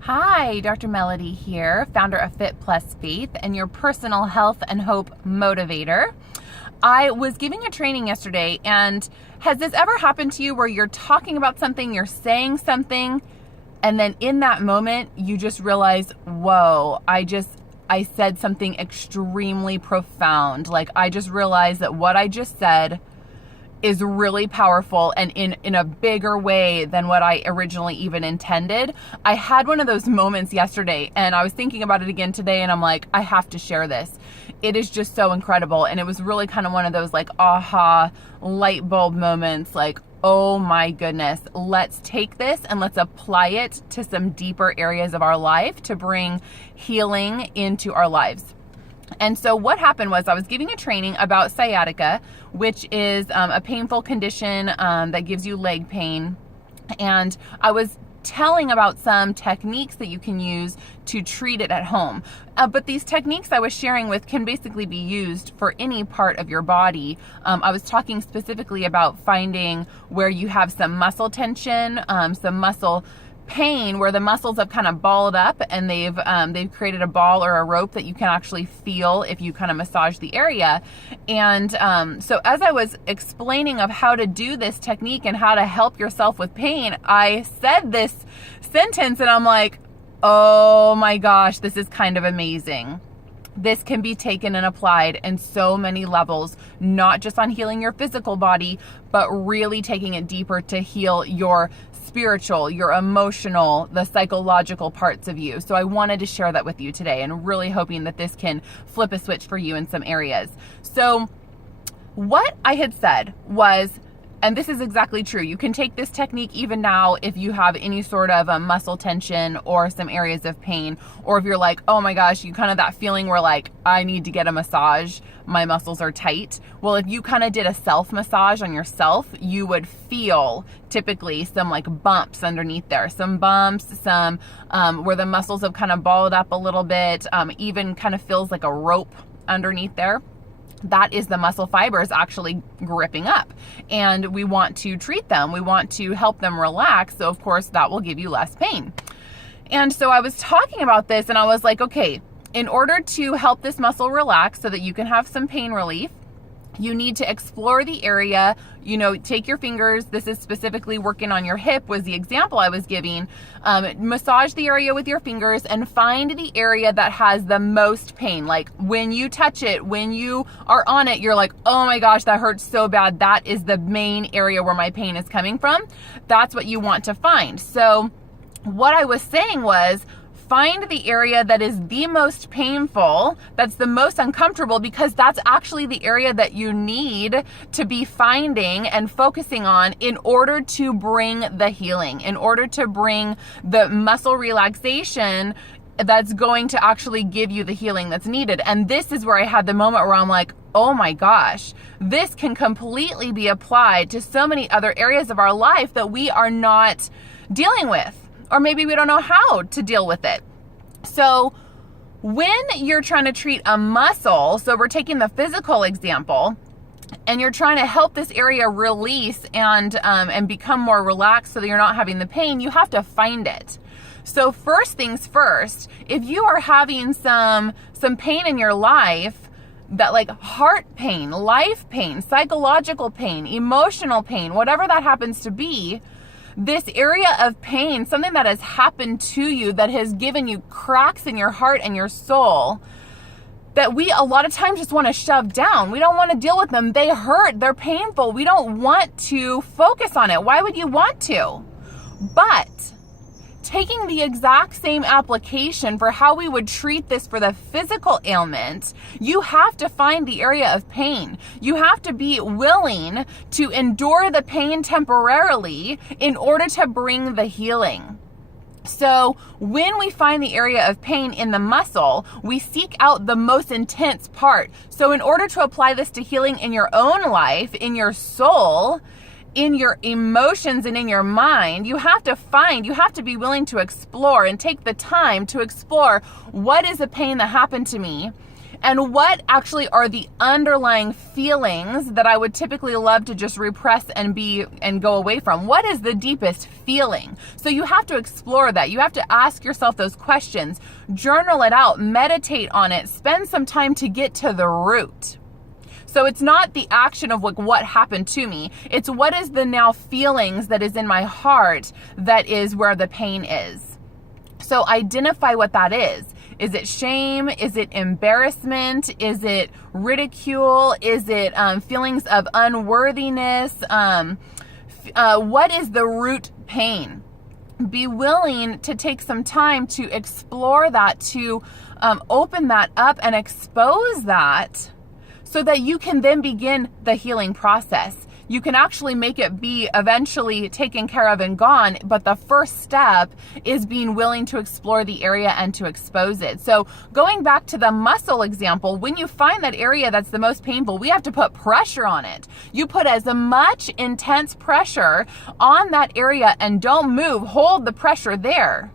Hi, Dr. Melody here, founder of Fit+Faith and your personal health and hope motivator. I was giving a training yesterday, and has this ever happened to you where you're talking about something, you're saying something, and then in that moment you just realize, whoa, I said something extremely profound. Like, I just realized that what I just said is really powerful and in a bigger way than what I originally even intended. I had one of those moments yesterday, and I was thinking about it again today, and I'm like, I have to share this. It is just so incredible. And it was really kind of one of those like aha light bulb moments, like, oh my goodness, let's take this and let's apply it to some deeper areas of our life to bring healing into our lives. And so what happened was I was giving a training about sciatica, which is a painful condition that gives you leg pain. And I was telling about some techniques that you can use to treat it at home. But these techniques I was sharing with can basically be used for any part of your body. I was talking specifically about finding where you have some muscle tension, some muscle pain, where the muscles have kind of balled up and they've created a ball or a rope that you can actually feel if you kind of massage the area. And so as I was explaining of how to do this technique and how to help yourself with pain, I said this sentence and I'm like, oh my gosh, this is kind of amazing. This can be taken and applied in so many levels, not just on healing your physical body, but really taking it deeper to heal your spiritual, your emotional, the psychological parts of you. So I wanted to share that with you today, and really hoping that this can flip a switch for you in some areas. So what I had said was, and this is exactly true, you can take this technique even now if you have any sort of a muscle tension or some areas of pain, or if you're like, oh my gosh, you kind of that feeling where like, I need to get a massage, my muscles are tight. Well, if you kind of did a self massage on yourself, you would feel typically some like bumps underneath there, some bumps, some where the muscles have kind of balled up a little bit, even kind of feels like a rope underneath there. That is the muscle fibers actually gripping up, and we want to treat them. We want to help them relax. So of course that will give you less pain. And so I was talking about this and I was like, okay, in order to help this muscle relax so that you can have some pain relief, you need to explore the area, take your fingers. This is specifically working on your hip was the example I was giving. Massage the area with your fingers and find the area that has the most pain. Like when you touch it, when you are on it, you're like, oh my gosh, that hurts so bad. That is the main area where my pain is coming from. That's what you want to find. So what I was saying was, find the area that is the most painful, that's the most uncomfortable, because that's actually the area that you need to be finding and focusing on in order to bring the healing, in order to bring the muscle relaxation that's going to actually give you the healing that's needed. And this is where I had the moment where I'm like, oh my gosh, this can completely be applied to so many other areas of our life that we are not dealing with. Or maybe we don't know how to deal with it. So when you're trying to treat a muscle, so we're taking the physical example, and you're trying to help this area release and become more relaxed so that you're not having the pain, you have to find it. So first things first, if you are having some pain in your life, that like heart pain, life pain, psychological pain, emotional pain, whatever that happens to be, this area of pain, something that has happened to you that has given you cracks in your heart and your soul, that we a lot of times just want to shove down. We don't want to deal with them. They hurt. They're painful. We don't want to focus on it. Why would you want to? But taking the exact same application for how we would treat this for the physical ailment, you have to find the area of pain. You have to be willing to endure the pain temporarily in order to bring the healing. So when we find the area of pain in the muscle, we seek out the most intense part. So in order to apply this to healing in your own life, in your soul, in your emotions and in your mind, you have to be willing to explore and take the time to explore what is the pain that happened to me, And what actually are the underlying feelings that I would typically love to just repress and go away from? What is the deepest feeling? So you have to explore that. You have to ask yourself those questions, journal it out, meditate on it, spend some time to get to the root. So it's not the action of like what happened to me. It's what is the now feelings that is in my heart that is where the pain is. So identify what that is. Is it shame? Is it embarrassment? Is it ridicule? Is it feelings of unworthiness? What is the root pain? Be willing to take some time to explore that, to open that up and expose that so that you can then begin the healing process. You can actually make it be eventually taken care of and gone, but the first step is being willing to explore the area and to expose it. So going back to the muscle example, when you find that area that's the most painful, we have to put pressure on it. You put as much intense pressure on that area and don't move, hold the pressure there.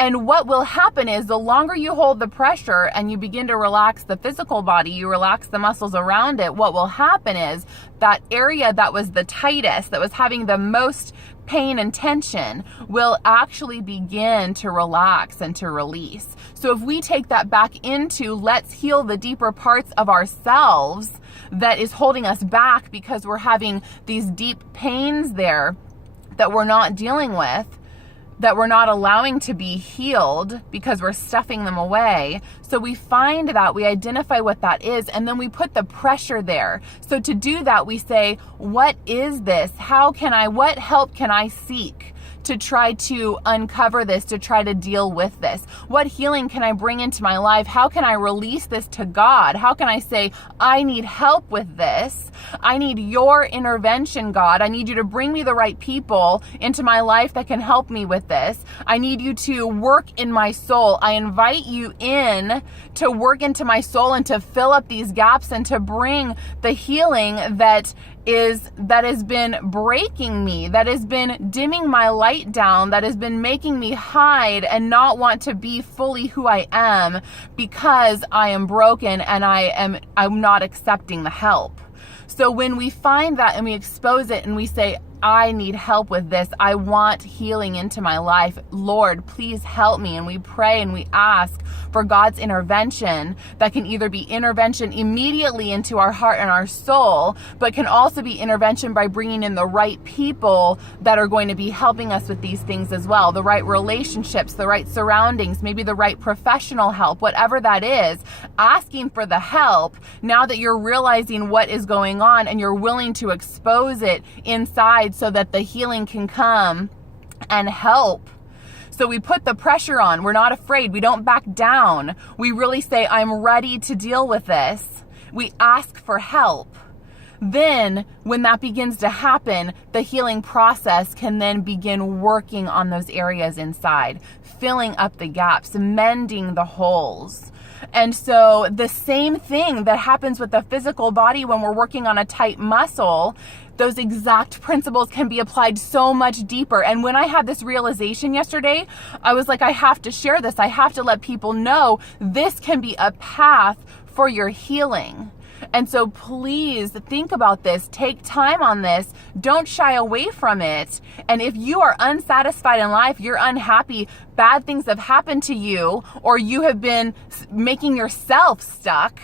And what will happen is the longer you hold the pressure and you begin to relax the physical body, you relax the muscles around it, what will happen is that area that was the tightest, that was having the most pain and tension, will actually begin to relax and to release. So if we take that back into let's heal the deeper parts of ourselves that is holding us back because we're having these deep pains there that we're not dealing with, that we're not allowing to be healed because we're stuffing them away. So we find that, we identify what that is, and then we put the pressure there. So to do that, we say, what is this? What help can I seek to try to uncover this, to try to deal with this? What healing can I bring into my life? How can I release this to God? How can I say, I need help with this? I need your intervention, God. I need you to bring me the right people into my life that can help me with this. I need you to work in my soul. I invite you in to work into my soul and to fill up these gaps and to bring the healing that has been breaking me, that has been dimming my light down, that has been making me hide and not want to be fully who I am because I am broken and I'm not accepting the help. So when we find that and we expose it and we say, I need help with this, I want healing into my life, Lord, please help me. And we pray and we ask for God's intervention that can either be intervention immediately into our heart and our soul, but can also be intervention by bringing in the right people that are going to be helping us with these things as well. The right relationships, the right surroundings, maybe the right professional help, whatever that is, asking for the help now that you're realizing what is going on and you're willing to expose it inside so that the healing can come and help. So we put the pressure on. We're not afraid. We don't back down. We really say, I'm ready to deal with this. We ask for help. Then when that begins to happen, the healing process can then begin working on those areas inside, filling up the gaps, mending the holes. And so the same thing that happens with the physical body when we're working on a tight muscle, those exact principles can be applied so much deeper. And when I had this realization yesterday, I was like, I have to share this. I have to let people know this can be a path for your healing. And so please think about this. Take time on this. Don't shy away from it. And if you are unsatisfied in life, you're unhappy, bad things have happened to you, or you have been making yourself stuck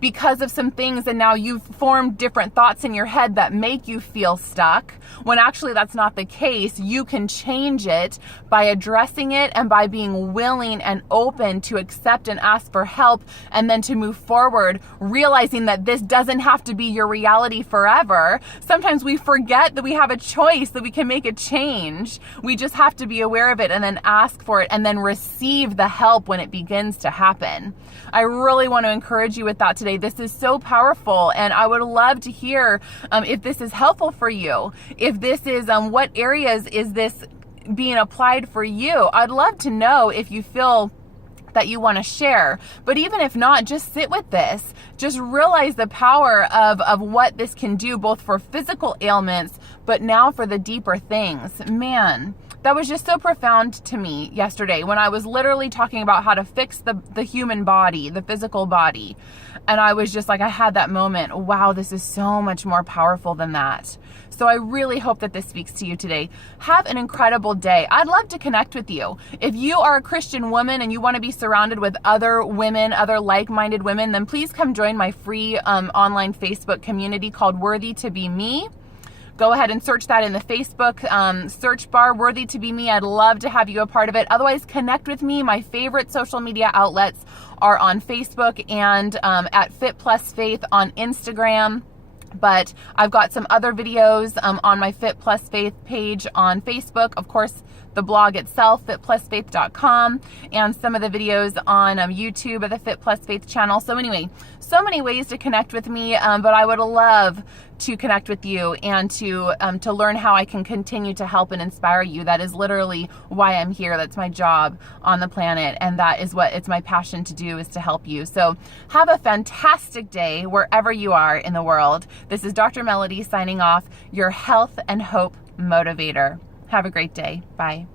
because of some things, and now you've formed different thoughts in your head that make you feel stuck, when actually that's not the case, you can change it by addressing it and by being willing and open to accept and ask for help, and then to move forward, realizing that this doesn't have to be your reality forever. Sometimes we forget that we have a choice, that we can make a change. We just have to be aware of it and then ask for it and then receive the help when it begins to happen. I really want to encourage you with that today. This is so powerful, and I would love to hear if this is helpful for you. If this is, what areas is this being applied for you? I'd love to know if you feel that you want to share. But even if not, just sit with this. Just realize the power of what this can do, both for physical ailments, but now for the deeper things. Man, That was just so profound to me yesterday when I was literally talking about how to fix the human body, the physical body. And I was just like, I had that moment. Wow, this is so much more powerful than that. So I really hope that this speaks to you today. Have an incredible day. I'd love to connect with you. If you are a Christian woman and you want to be surrounded with other women, other like-minded women, then please come join my free online Facebook community called Worthy to Be Me. Go ahead and search that in the Facebook search bar, Worthy to Be Me. I'd love to have you a part of it. Otherwise, connect with me. My favorite social media outlets are on Facebook and at Fit+Faith on Instagram. But I've got some other videos on my Fit+Faith page on Facebook. Of course, the blog itself, fit+faith.com, and some of the videos on YouTube at the Fit+Faith channel. So anyway, so many ways to connect with me, but I would love to connect with you and to learn how I can continue to help and inspire you. That is literally why I'm here. That's my job on the planet, and that is what it's my passion to do, is to help you. So have a fantastic day wherever you are in the world. This is Dr. Melody signing off, your health and hope motivator. Have a great day. Bye.